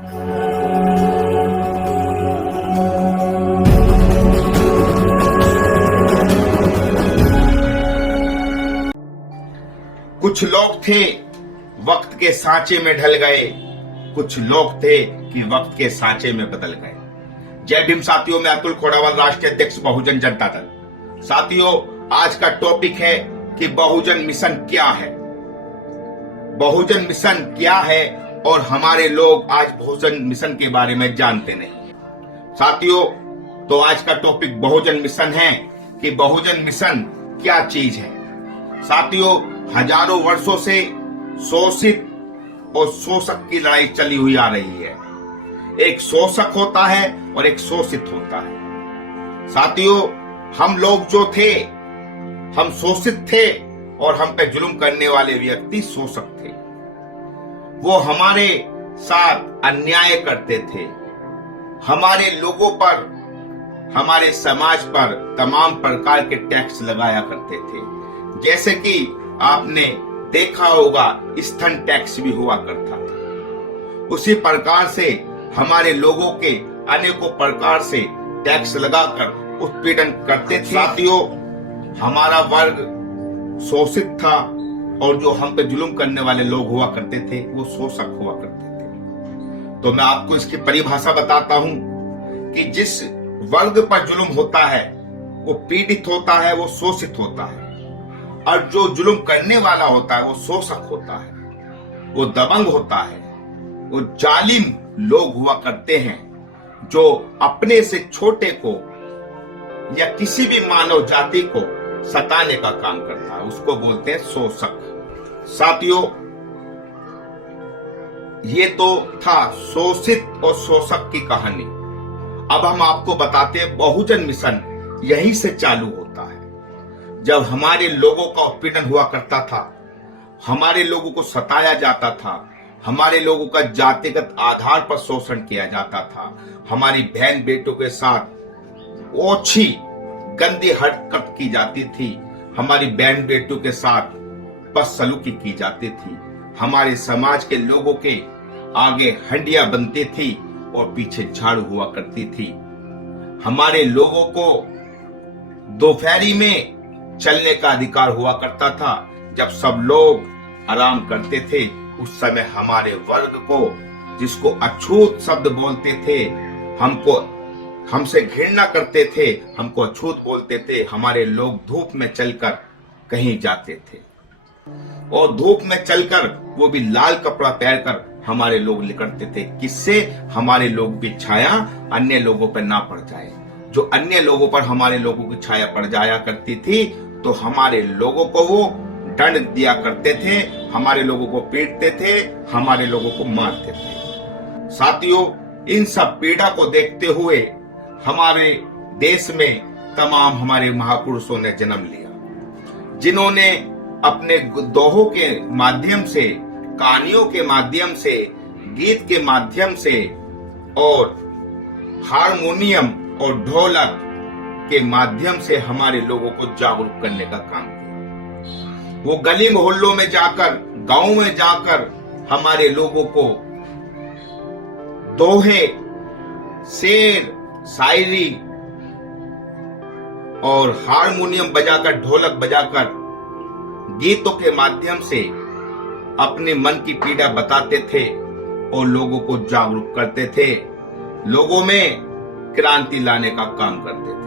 कुछ लोग थे वक्त के सांचे में ढल गए, कुछ लोग थे कि वक्त के सांचे में बदल गए। जय भीम साथियों, मैं अतुल खोड़ावाल, राष्ट्रीय अध्यक्ष बहुजन जनता दल। साथियों, आज का टॉपिक है कि बहुजन मिशन क्या है। बहुजन मिशन क्या है और हमारे लोग आज बहुजन मिशन के बारे में जानते नहीं। साथियों, तो आज का टॉपिक बहुजन मिशन है कि बहुजन मिशन क्या चीज है। साथियों, हजारों वर्षों से शोषित और शोषक की लड़ाई चली हुई आ रही है। एक शोषक होता है और एक शोषित होता है। साथियों, हम लोग जो थे, हम शोषित थे और हम पे जुल्म करने वाले व्यक्ति शोषक थे। वो हमारे साथ अन्याय करते थे, हमारे लोगों पर, हमारे समाज पर तमाम प्रकार के टैक्स लगाया करते थे। जैसे कि आपने देखा होगा, स्थन टैक्स भी हुआ करता था। उसी प्रकार से हमारे लोगों के अनेकों प्रकार से टैक्स लगाकर उत्पीड़न करते थे। साथियों, हमारा वर्ग शोषित था और जो हम पे जुल्म करने वाले लोग हुआ करते थे वो शोषक हुआ करते थे। तो मैं आपको इसकी परिभाषा बताता हूं कि जिस वर्ग पर जुल्म होता है वो पीड़ित होता है, वो शोषित होता है, और जो जुल्म करने वाला होता है वो शोषक होता है, वो दबंग होता है, वो जालिम लोग हुआ करते हैं जो अपने से छोटे को या किसी भी मानव जाति को सताने का काम करता है, उसको बोलते हैं शोषक। साथियों, ये तो था शोषित और शोषक की कहानी। अब हम आपको बताते हैं बहुजन मिशन यहीं से चालू होता है। जब हमारे लोगों का उत्पीड़न हुआ करता था, हमारे लोगों को सताया जाता था, हमारे लोगों का जातिगत आधार पर शोषण किया जाता था, हमारी बहन बेटों के साथ ओछी गंदी हरकत की जाती थी, हमारी बहन बेटों के साथ बदसलूकी की जाती थी, हमारे समाज के लोगों के आगे हंडिया बनती थी और पीछे झाड़ू हुआ करती थी। हमारे लोगों को दोपहरी में चलने का अधिकार हुआ करता था। जब सब लोग आराम करते थे, उस समय हमारे वर्ग को, जिसको अछूत शब्द बोलते थे, हमसे घृणा करते थे, हमको अछूत बोलते थे, हमारे लोग धूप में चलकर कहीं जाते थे और धूप में चलकर वो भी लाल कपड़ा पहनकर हमारे लोग निकलते थे। किससे? हमारे लोग की छाया अन्य लोगों पर ना पड़ जाए। जो अन्य लोगों पर हमारे लोगों की छाया पड़ जाया करती थी तो हमारे लोगों को वो दंड दिया करते थे, हमारे लोगों को पीटते थे, हमारे लोगों को मारते थे। साथियों, इन सब पीड़ा को देखते हुए हमारे देश में तमाम हमारे महापुरुषों ने जन्म लिया, जिन्होंने अपने दोहों के माध्यम से, कहानियों के माध्यम से, गीत के माध्यम से और हारमोनियम और ढोलक के माध्यम से हमारे लोगों को जागरूक करने का काम किया। वो गली मोहल्लों में जाकर, गांव में जाकर हमारे लोगों को दोहे, शेर, शायरी और हारमोनियम बजाकर, ढोलक बजाकर, गीतों के माध्यम से अपने मन की पीड़ा बताते थे और लोगों को जागरूक करते थे, लोगों में क्रांति लाने का काम करते थे।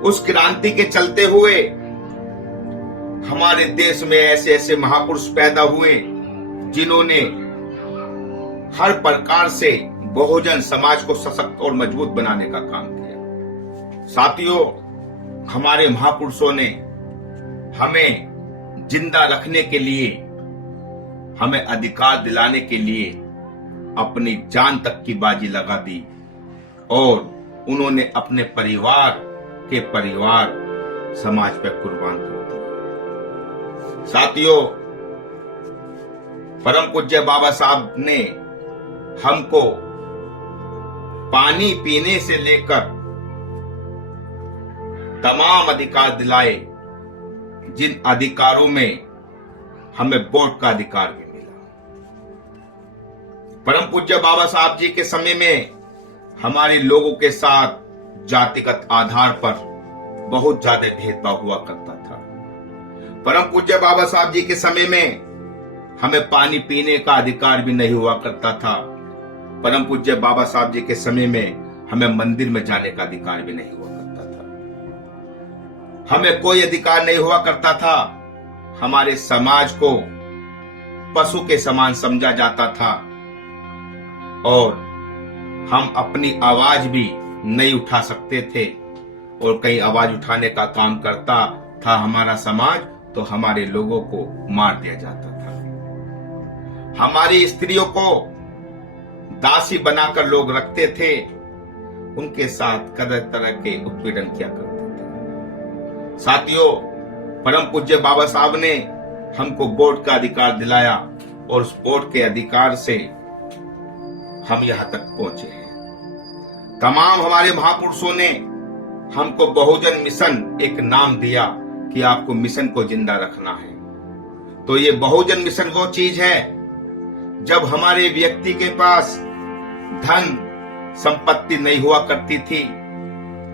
उस क्रांति के चलते हुए हमारे देश में ऐसे ऐसे महापुरुष पैदा हुए जिन्होंने हर प्रकार से बहुजन समाज को सशक्त और मजबूत बनाने का काम किया। साथियों, हमारे महापुरुषों ने हमें जिंदा रखने के लिए, हमें अधिकार दिलाने के लिए अपनी जान तक की बाजी लगा दी और उन्होंने अपने परिवार समाज पर कुर्बान कर दिया। साथियों, परम पूज्य बाबा साहब ने हमको पानी पीने से लेकर तमाम अधिकार दिलाए, जिन अधिकारों में हमें वोट का अधिकार भी मिला। परम पूज्य बाबा साहब जी के समय में हमारे लोगों के साथ जातिगत आधार पर बहुत ज्यादा भेदभाव हुआ करता था। परम पूज्य बाबा साहब जी के समय में हमें पानी पीने का अधिकार भी नहीं हुआ करता था। परम पूज्य बाबा साहब जी के समय में हमें मंदिर में जाने का अधिकार भी नहीं हुआ करता था। हमें कोई अधिकार नहीं हुआ करता था। हमारे समाज को पशु के समान समझा जाता था और हम अपनी आवाज भी नहीं उठा सकते थे, और कहीं आवाज उठाने का काम करता था हमारा समाज तो हमारे लोगों को मार दिया जाता था। हमारी स्त्रियों को दासी बनाकर लोग रखते थे, उनके साथ कई तरह के उत्पीड़न किया करते थे। साथियों, परम पूज्य बाबा साहब ने हमको वोट का अधिकार दिलाया और उस वोट के अधिकार से हम यहां तक पहुंचे हैं। तमाम हमारे महापुरुषों ने हमको बहुजन मिशन एक नाम दिया कि आपको मिशन को जिंदा रखना है। तो ये बहुजन मिशन वो चीज है जब हमारे व्यक्ति के पास धन संपत्ति नहीं हुआ करती थी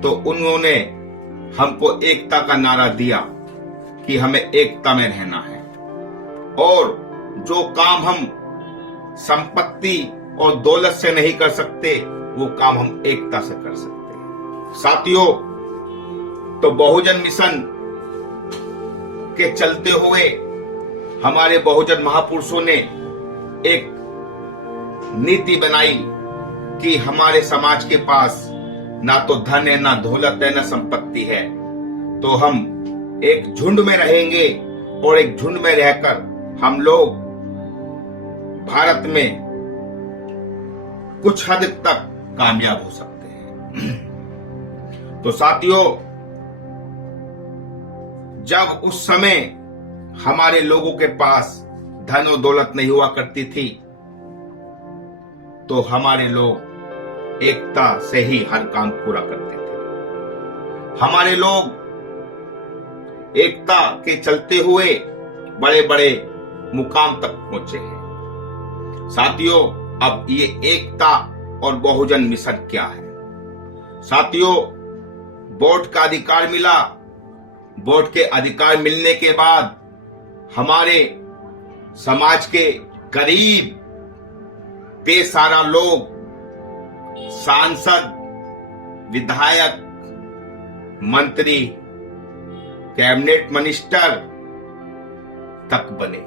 तो उन्होंने हमको एकता का नारा दिया कि हमें एकता में रहना है, और जो काम हम संपत्ति और दौलत से नहीं कर सकते वो काम हम एकता से कर सकते हैं। साथियों, तो बहुजन मिशन के चलते हुए हमारे बहुजन महापुरुषों ने एक नीति बनाई कि हमारे समाज के पास ना तो धन है, ना दौलत है, ना संपत्ति है, तो हम एक झुंड में रहेंगे और एक झुंड में रहकर हम लोग भारत में कुछ हद तक कामयाब हो सकते हैं। तो साथियों, जब उस समय हमारे लोगों के पास धन और दौलत नहीं हुआ करती थी तो हमारे लोग एकता से ही हर काम पूरा करते थे। हमारे लोग एकता के चलते हुए बड़े बड़े मुकाम तक पहुंचे हैं। साथियों, अब ये एकता और बहुजन मिशन क्या है? साथियों, वोट का अधिकार मिला। वोट के अधिकार मिलने के बाद हमारे समाज के गरीब बेसहारा लोग सांसद, विधायक, मंत्री, कैबिनेट मिनिस्टर तक बने।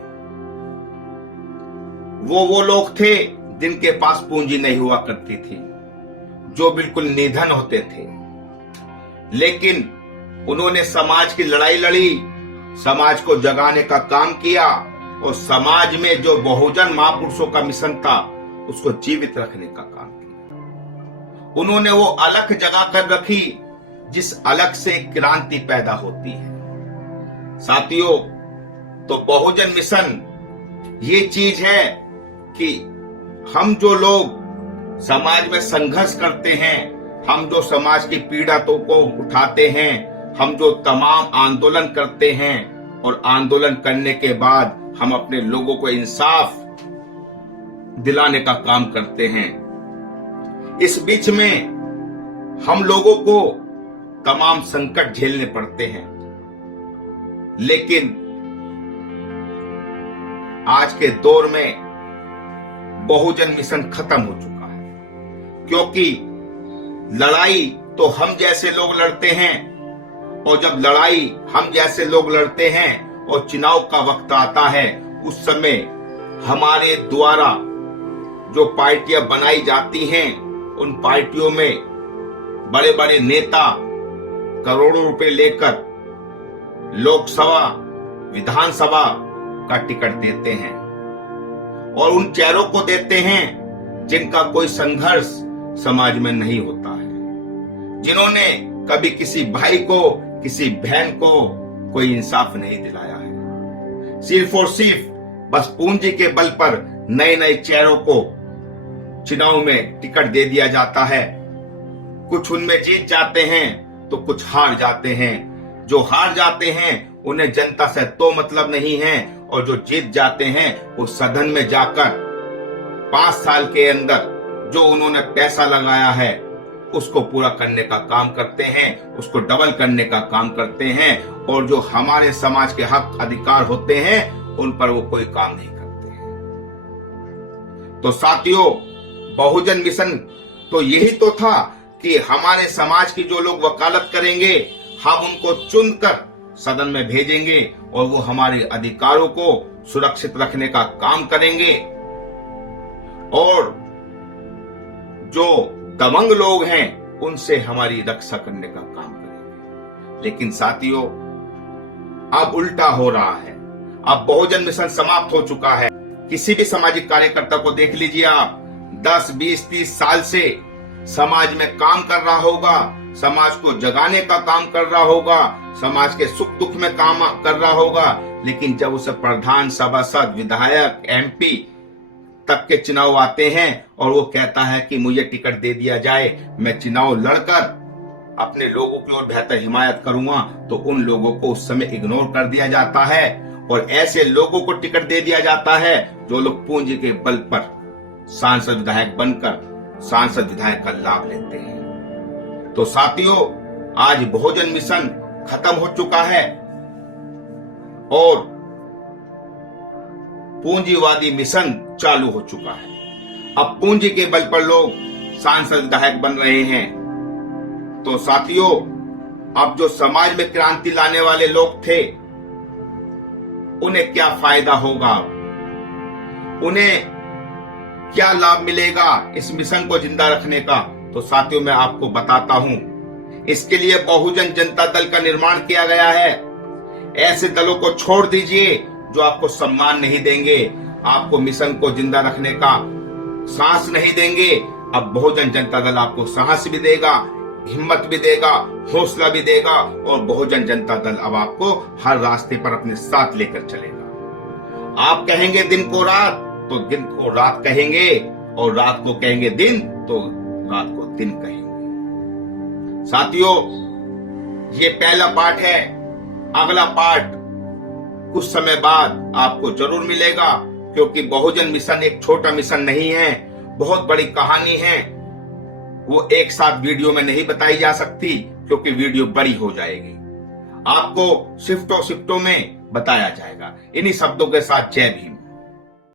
वो लोग थे जिनके पास पूंजी नहीं हुआ करती थी, जो बिल्कुल निधन होते थे, लेकिन उन्होंने समाज की लड़ाई लड़ी, समाज को जगाने का काम किया और समाज में जो बहुजन महापुरुषों का मिशन था उसको जीवित रखने का काम किया। उन्होंने वो अलख जगा कर रखी जिस अलख से क्रांति पैदा होती है। साथियों, तो बहुजन मिशन ये चीज है कि हम जो लोग समाज में संघर्ष करते हैं, हम जो समाज की पीड़ितों को उठाते हैं, हम जो तमाम आंदोलन करते हैं और आंदोलन करने के बाद हम अपने लोगों को इंसाफ दिलाने का काम करते हैं, इस बीच में हम लोगों को तमाम संकट झेलने पड़ते हैं। लेकिन आज के दौर में बहुजन मिशन खत्म हो चुका है, क्योंकि लड़ाई तो हम जैसे लोग लड़ते हैं, और जब लड़ाई हम जैसे लोग लड़ते हैं और चुनाव का वक्त आता है, उस समय हमारे द्वारा जो पार्टियां बनाई जाती हैं, उन पार्टियों में बड़े बड़े नेता करोड़ों रुपए लेकर लोकसभा, विधानसभा का टिकट देते हैं और उन चेहरों को देते हैं जिनका कोई संघर्ष समाज में नहीं होता है, जिन्होंने कभी किसी भाई को, किसी बहन को कोई इंसाफ नहीं दिलाया है। सिर्फ और सिर्फ बस पूंजी के बल पर नए नए चेहरों को चुनाव में टिकट दे दिया जाता है। कुछ उनमें जीत जाते हैं तो कुछ हार जाते हैं। जो हार जाते हैं उन्हें जनता से तो मतलब नहीं है, और जो जीत जाते हैं वो सदन में जाकर 5 साल के अंदर जो उन्होंने पैसा लगाया है उसको पूरा करने का काम करते हैं, उसको डबल करने का काम करते हैं, और जो हमारे समाज के हक अधिकार होते हैं उन पर वो कोई काम नहीं करते हैं। तो साथियों, बहुजन मिशन तो यही तो था कि हमारे समाज की जो लोग वकालत करेंगे हम उनको चुनकर सदन में भेजेंगे और वो हमारे अधिकारों को सुरक्षित रखने का काम करेंगे, और जो दबंग लोग हैं उनसे हमारी रक्षा करने का काम करेंगे। लेकिन साथियों, अब उल्टा हो रहा है। अब बहुजन मिशन समाप्त हो चुका है। किसी भी सामाजिक कार्यकर्ता को देख लीजिए आप, 10, 20, 30 साल से समाज में काम कर रहा होगा, समाज को जगाने का काम कर रहा होगा, समाज के सुख दुख में काम कर रहा होगा, लेकिन जब उसे प्रधान, सभासद, विधायक, MP तक के चुनाव आते हैं और वो कहता है कि मुझे टिकट दे दिया जाए, मैं चुनाव लड़कर अपने लोगों की ओर बेहतर हिमायत करूंगा, तो उन लोगों को उस समय इग्नोर कर दिया जाता है और ऐसे लोगों को टिकट दे दिया जाता है जो लोग पूंजी के बल पर सांसद विधायक बनकर सांसद विधायक का लाभ लेते हैं। तो साथियों, आज बहुजन मिशन खत्म हो चुका है और पूंजीवादी मिशन चालू हो चुका है। अब पूंजी के बल पर लोग सांसद विधायक बन रहे हैं। तो साथियों, अब जो समाज में क्रांति लाने वाले लोग थे उन्हें क्या फायदा होगा, उन्हें क्या लाभ मिलेगा इस मिशन को जिंदा रखने का? तो साथियों, मैं आपको बताता हूं। इसके लिए बहुजन जनता दल का निर्माण किया गया है। ऐसे दलों को छोड़ दीजिए जो आपको सम्मान नहीं देंगे, आपको मिशन को जिंदा रखने का साहस नहीं देंगे। अब बहुजन जनता दल आपको साहस भी देगा, हिम्मत भी देगा, हौसला भी देगा, और बहुजन जनता दल अब आपको हर रास्ते पर अपने साथ लेकर चलेगा। आप कहेंगे दिन को रात तो दिन को रात कहेंगे, और रात को कहेंगे दिन तो रात को दिन कहेंगे। साथियों, ये पहला पार्ट है। अगला पार्ट कुछ समय बाद आपको जरूर मिलेगा, क्योंकि बहुजन मिशन एक छोटा मिशन नहीं है, बहुत बड़ी कहानी है। वो एक साथ वीडियो में नहीं बताई जा सकती, क्योंकि वीडियो बड़ी हो जाएगी। आपको शिफ्टों शिफ्टों में बताया जाएगा। इन्हीं शब्दों के साथ जय भीम।